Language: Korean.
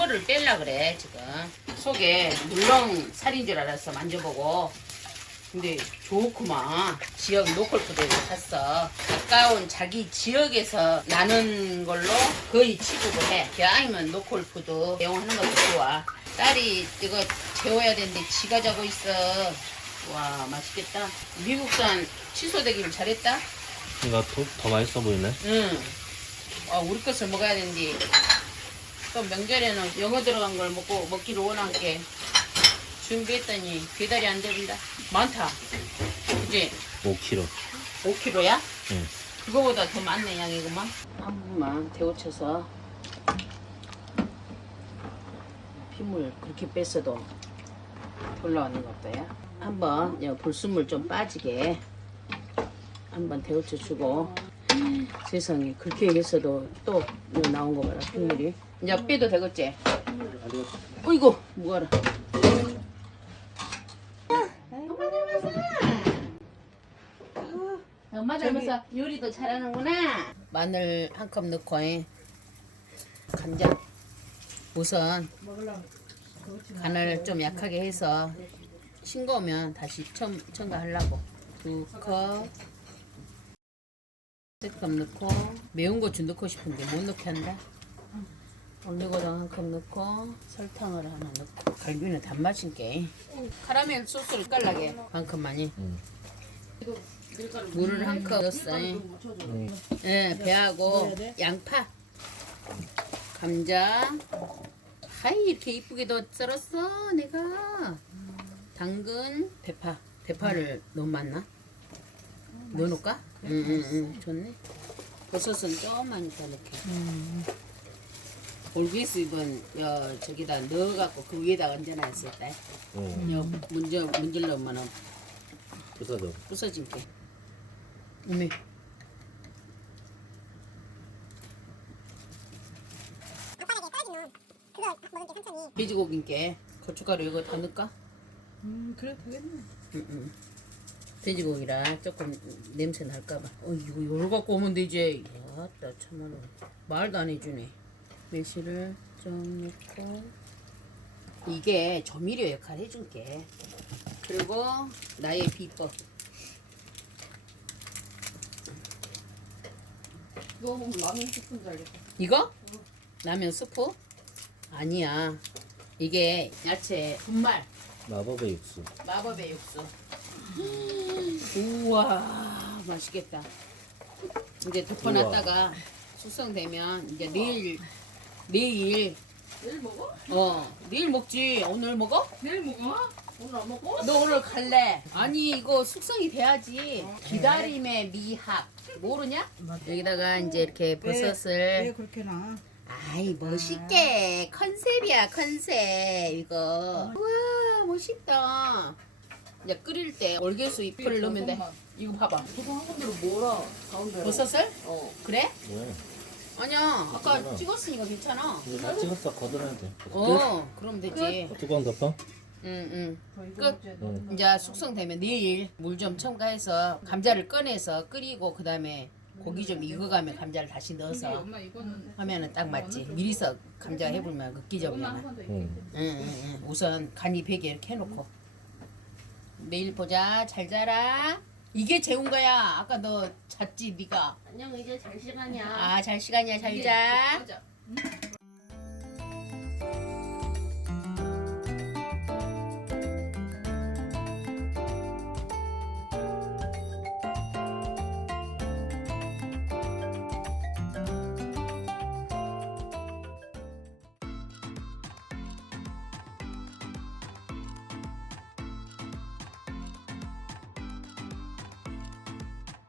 핏물을 뺄라 그래 지금. 속에 물렁 살인 줄 알았어 만져보고. 근데 좋구만. 지역 로컬푸드에서 샀어. 가까운 자기 지역에서 나는 걸로 거의 취급을 해. 아니면 로컬푸드 이용하는 것도 좋아. 딸이 이거 재워야 되는데 지가 자고 있어. 와 맛있겠다. 미국산 취소되기를 잘했다. 이거 더 맛있어 보이네. 응. 우리 것을 먹어야 되는데 또 명절에는 영어 들어간 걸 먹기로 원한게 준비했더니 배달이 안 됩니다. 많다. 그지? 5kg. 5kg야? 응. 그거보다 더 많네 양이구만. 한 번만 데워쳐서 핏물 그렇게 뺐어도 올라오는 것 없다야. 한번 불순물 좀 빠지게 한번 데워쳐 주고. 세상에 그렇게 했어도 또 나온 거 봐라 핏물이. 이제 빼도 되겠지? 어이구 뭐하라. 엄마 닮아서 요리도 잘하는구나. 마늘 한 컵 넣고 간장 우선 간을 좀 약하게 해서 싱거우면 다시 첨가하려고 2컵 3컵 넣고 매운 고추 넣고 싶은데 못 넣게 한다. 올리고당 한 컵 넣고 설탕을 하나 넣고 갈비는 단맛인게 카라멜 소스를 깔라게 한 컵만이. 물을 한 컵 넣었어. 예, 배하고 양파, 감자. 하이 이렇게 이쁘게도 썰었어 내가. 당근, 대파를 너무 많나? 넣어놓을까? 응, 좋네. 버섯은 조금만 이따 넣게. 올기스입은 저기다 넣어갖고 그 위에다 얹어놨을 때 문질러 오면은 부서질게. 어메. 돼지고기인게 고춧가루 이거 다 넣을까? 그래 되겠네. 돼지고기라 조금 냄새 날까봐. 이거 요걸 갖고 오면 되지. 야따 참말로 말도 안 해주네. 매실을 좀 넣고 이게 조미료 역할 해줄게. 그리고 나의 비법. 이거 보면 라면 스프인 줄 알겠다. 이거? 라면 스프? 아니야. 이게 야채 분말. 마법의 육수. 마법의 육수. 우와 맛있겠다. 이제 덮어놨다가 숙성되면 이제 내일 먹어? 내일 먹지. 오늘 먹어? 내일 먹어? 오늘 안 먹어? 너 오늘 갈래? 아니 이거 숙성이 돼야지. 기다림의 미학 모르냐? 여기다가 이제 이렇게 버섯을. 왜 그렇게 나? 아이 멋있게 컨셉이야 컨셉 이거. 우와 멋있다. 이제 끓일 때 월계수 잎을 넣으면 돼. 이거 봐봐. 저거 한 건으로 뭐라 가운데로. 버섯을? 그래? 왜? 아니야 아까 괜찮아. 찍었으니까 괜찮아. 이거 다 찍었어. 걷어내야 돼. 그럼 되지. 뚜껑 덮어? 응. 끝. 이제 숙성되면 내일 물 좀 첨가해서 감자를 꺼내서 끓이고 그 다음에 고기 좀 익어가면 감자를 다시 넣어서 엄마 이거는 하면은 딱 맞지. 미리서 감자 해보면 긋기적이면. 응. 우선 간이 배게 이렇게 해놓고 내일 보자. 잘 자라. 이게 재운 거야. 아까 너 잤지 네가. 안녕 이제 잘 시간이야. 잘 시간이야. 잘 자. 맞아.